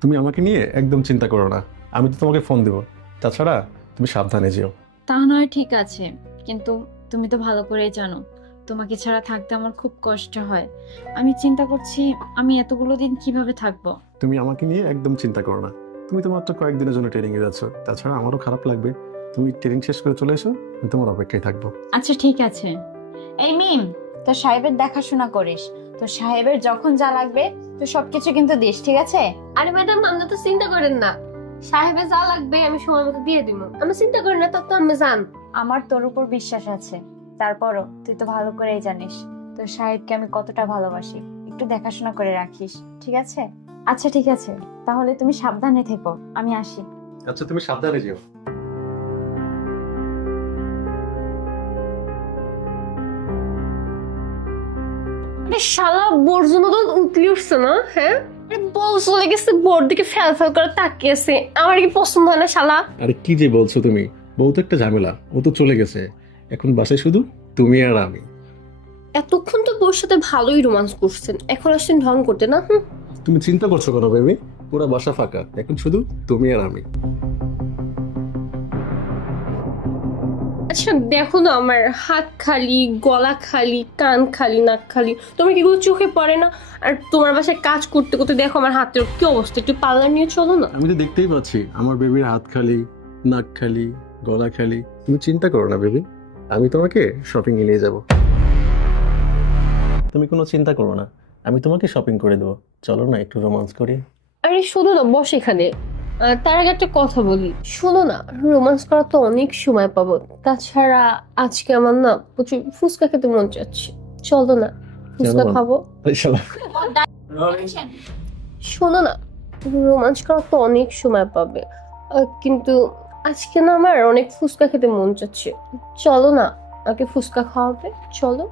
তুমি আমাকে নিয়ে একদম চিন্তা করো না। আমি তো তোমাকে ফোন দেবো। তাছাড়া তুমি সাবধানে যেও। তা নয় ঠিক আছে। কিন্তু তুমি তো ভালো করেই জানো তোমাকে ছাড়া থাকতে আমার খুব কষ্ট হয়। আমি চিন্তা করছি আমি এতগুলো দিন কীভাবে থাকব? তুমি আমাকে নিয়ে একদম চিন্তা করো না। তুমি তো মাত্র কয়েকদিনের জন্য ট্রেনিংয়ে যাচ্ছ। তাছাড়া আমারও খারাপ লাগবে। তুমি ট্রেনিং শেষ করে চলে এসো আমি তোমার অপেক্ষায় থাকব। আচ্ছা ঠিক আছে। এই মিম তোর সাহেবের দেখাশোনা করিস। তো সাহেবের যখন যা লাগবে তো সবকিছু কিন্তু দিস ঠিক আছে? আরে ম্যাডাম আপনি তো চিন্তা করেন না। সাহেবে যা লাগবে আমি সময় মতো দিয়ে দিব। আমি চিন্তা করি না তত আমি জান আমার তোর উপর বিশ্বাস আছে। তারপরও তুই তো ভালো করেই জানিস। তোর সাহেবকে আমি কতটা ভালোবাসি। একটু দেখাশোনা করে রাখিস ঠিক আছে? আচ্ছা ঠিক আছে। তাহলে তুমি সাবধানে থেকো। আমি আসি। আচ্ছা তুমি সাবধানে যেও। শালা বোর্ড মতো উতলি উঠছে না হ্যাঁ? বউ চলে গেছে বোর্ড দিকে ফেল ফেল করে তাকিয়েছে। আমার কি পছন্দ হয় না শালা? আরে কি যে বলছো তুমি? বউ তো একটা ঝামেলা ও তো চলে গেছে। এখন বাসায় শুধু তুমি আর আমি। এতক্ষণ তো বউর সাথে ভালোই রোমান্স করছেন এখন আসছেন ঢং করতে না? হুম। তুমি চিন্তা করছ কেন বেবি? পুরো বাসা ফাঁকা এখন শুধু তুমি আর আমি। আচ্ছা দেখো না আমার হাত খালি গলা খালি কান খালি নাক খালি। তোমার কি এগুলো চোখে পড়ে না? আর তোমার বাসায় কাজ করতে করতে দেখো আমার হাতের কি অবস্থা একটু পার্লার নিয়ে চলো না। আমি তো দেখতেই পাচ্ছি আমার বেবির হাত খালি নাক খালি গলা খালি। তুমি চিন্তা করো না বেবি আমি তোমাকে শপিং এ নিয়ে যাব। তুমি কোনো চিন্তা করো না আমি তোমাকে শপিং করে দেবো। চলো না একটু রোমান্স করি। আরে শোনো না বস এখানে। তার আগে একটা কথা বলি। শোনো না রোমান্স করার তো অনেক সময় পাবো। তাছাড়া আজকে আমার না প্রচুর ফুচকা খেতে মন চাচ্ছে। চলো না ফুচকা খাব। শোনো না রোমান্স করা তো অনেক সময় পাবে। কিন্তু আজকে না আমার অনেক ফুচকা খেতে মন চাচ্ছে। চলো না আমাকে ফুচকা খাওয়াবে চলো।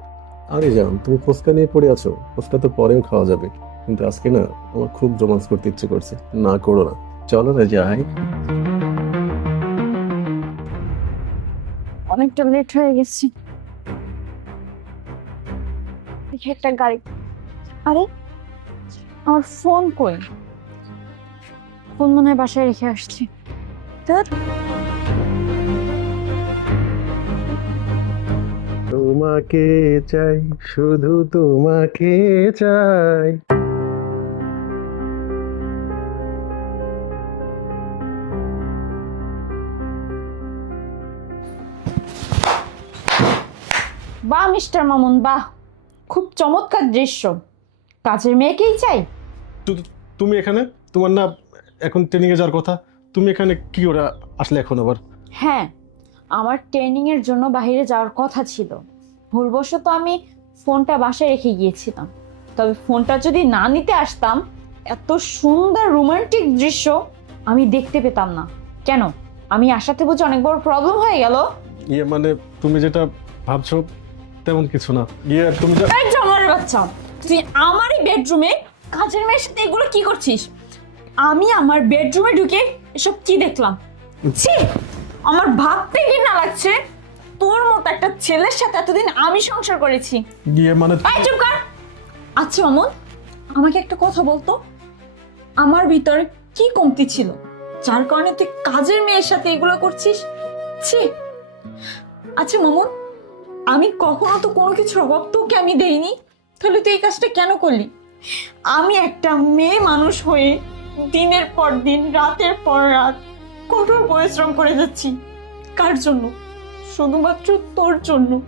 আরে যান তুমি ফুচকা নিয়ে পড়ে আছো। ফুচকা তো পরেও খাওয়া যাবে। কিন্তু আজকে না আমার খুব রোমান্স করতে ইচ্ছে করছে। না করো না। চলো না যাই অনেকটা লেট হয়ে গেছি। একটা গাড়ি। আরে আমার ফোন কই? ফোন মনে হয় বাসায় রেখে আসছি। তোমাকে চাই শুধু তোমাকে চাই। বাহ মিস্টার মামুন বাহ খুব চমৎকার দৃশ্য। কাজের মেয়েকেই চাই। তুমি এখানে? তোমার না এখন ট্রেনিং এ যাওয়ার কথা। তুমি এখানে কি ওরা আসলে এখন আবার? হ্যাঁ আমার ট্রেনিং এর জন্য বাইরে যাওয়ার কথা ছিল। ভুলবশত আমি ফোনটা বাসায় রেখে গিয়েছিলাম। তবে ফোনটা যদি না নিতে আসতাম এত সুন্দর রোমান্টিক দৃশ্য আমি দেখতে পেতাম না। কেন? আমি আসাতে বুঝি অনেক বড় প্রবলেম হয়ে গেল। ইয়ে মানে তুমি যেটা ভাবছ তেমন কিছু না। ইয়ে তুমি যা এই জানোয়ারের বাচ্চা তুই আমারই বেডরুমে কাজের মেয়ের সাথে এগুলো কি করছিস? আমি আমার বেডরুমে ঢুকে এসব কি দেখলাম? ছি আমার ভাবতে কি না লাগছে? তোর মতো একটা ছেলের সাথে এতদিন আমি সংসার করেছি। ইয়ে মানে এই চুপ কর। আচ্ছা অমন আমাকে একটা কথা বলতো? আমার ভিতরে কি কমতি ছিল? যার কারণে তুই কাজের মেয়ের সাথে এগুলো করছিস? ছি। আচ্ছা মামুন আমি কখনো তো কোনো কিছুর অভাব তোকে আমি দেইনি। তাহলে তুই এই কাজটা কেন করলি? আমি একটা মেয়ে মানুষ হয়ে দিনের পর দিন, রাতের পর রাত কঠোর পরিশ্রম করে যাচ্ছি। কার জন্য? শুধুমাত্র তোর জন্য।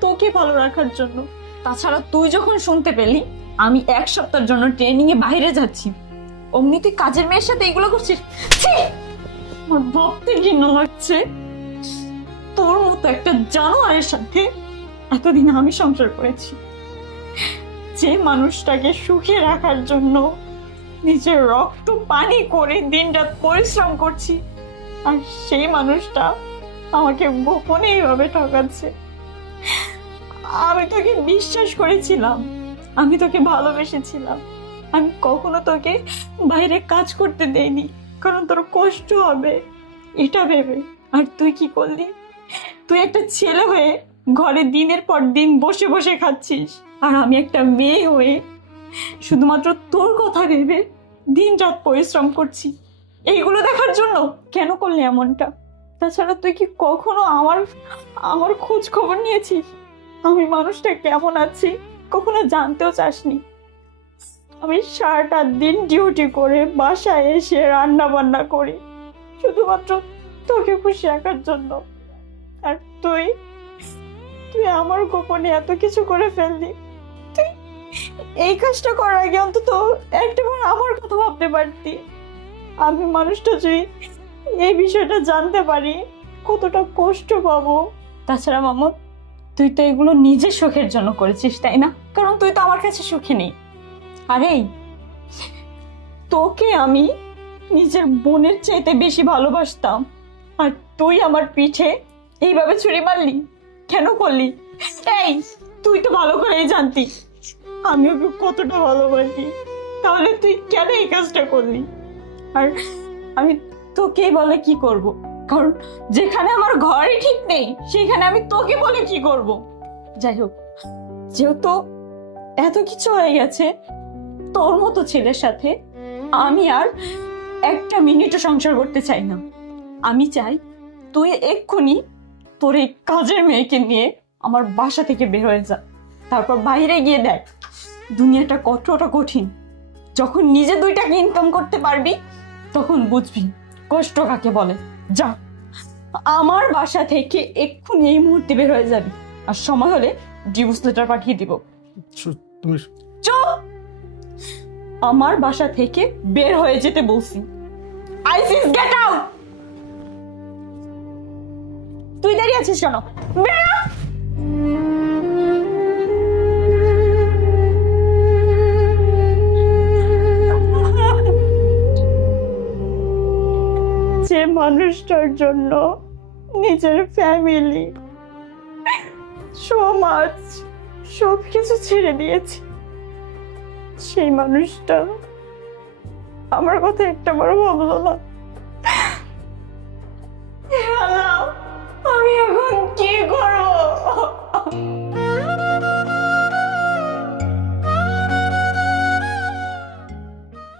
তোকে ভালো রাখার জন্য। তাছাড়া তুই যখন শুনতে পেলি, আমি এক সপ্তাহের জন্য ট্রেনিং এ বাইরে যাচ্ছি। অমনি তুই কাজের মেয়ের সাথে এগুলো করছিস! আমার ভাবতে ঘৃণা লাগছে। মতো একটা জানোয়ারের সাথে এতদিন আমি সংসার করেছি। যে মানুষটাকে সুখে রাখার জন্য নিজের রক্ত, পানি করে দিনরাত পরিশ্রম করছি, আর সেই মানুষটা আমাকে গোপনে এইভাবে ঠকাচ্ছে। আমি তোকে বিশ্বাস করেছিলাম, আমি তোকে ভালোবেসেছিলাম। আমি কখনো তোকে বাইরে কাজ করতে দেইনি, কারণ তোর কষ্ট হবে, এটা ভেবে। আর তুই কি করলি? তুই একটা ছেলে হয়ে ঘরে দিনের পর দিন বসে বসে খাচ্ছিস, আর আমি একটা মেয়ে হয়ে শুধুমাত্র তোর কথা ভেবে দিন রাত পরিশ্রম করছি। এইগুলো দেখার জন্য কেন করলে এমনটা? তাছাড়া তুই কি কখনো আমার আমার খোঁজ খবর নিয়েছিস? আমি মানুষটা কেমন আছি, কখনো জানতেও চাসনি। আমি সারাটা দিন ডিউটি করে, বাসায় এসে রান্না বান্না করি, শুধুমাত্র তোকে খুশি রাখার জন্য। তুই তুই আমার গোপনে এত কিছু করে ফেললি। তুই এই কাজটা করার আগে অন্তত একটাবার আমার কথা ভাবতে পারতি। আমি মানুষটা যদি এই বিষয়টা জানতে পারি, কতটা কষ্ট পাবো। তাছাড়া মামুদ তুই তো এগুলো নিজের সুখের জন্য করেছিস, তাই না? কারণ তুই তো আমার কাছে সুখী নেই। আরে তোকে আমি নিজের বোনের চাইতে বেশি ভালোবাসতাম। আর তুই আমার পিঠে এইভাবে ছুরি মারলি? কেন করলি? এই, তুই তো ভালো করেই জানতি। আমি ওকে কতটা ভালোবাসি। তাহলে তুই কেন এই কাজটা করলি? আর আমি তোকেই বলে কি করব? কারণ যেখানে আমার ঘরই ঠিক নেই, সেখানে আমি তোকে বলে কি করব? যাই হোক, যেহেতু এত কিছু হয়ে গেছে, তোর মতো ছেলের সাথে আমি আর একটা মিনিটও সংসার করতে চাই না। আমি চাই তুই এক্ষুনি তোর এই কাজের মেয়েকে নিয়ে আমার বাসা থেকে বের হয়ে যা। তারপর বাইরে গিয়ে দেখ দুনিয়াটা কতটা কঠিন। যখন নিজে দুই টাকা ইনকাম করতে পারবি তখন বুঝবি কষ্ট কাকে বলে। যা আমার বাসা থেকে এক্ষুনি এই মুহূর্তে বের হয়ে যাবি। আর সময় হলে ডিভোর্স লেটার পাঠিয়ে দিব। তুমি আমার বাসা থেকে বের হয়ে যেতে বলছি। আইসিস গেট আউট তুই দাঁড়িয়ে আছিস কেন? যে মানুষটার জন্য নিজের ফ্যামিলি সমাজ সব কিছু ছেড়ে দিয়েছি, সেই মানুষটা আমার কথা একটা বড় ভাবলো না।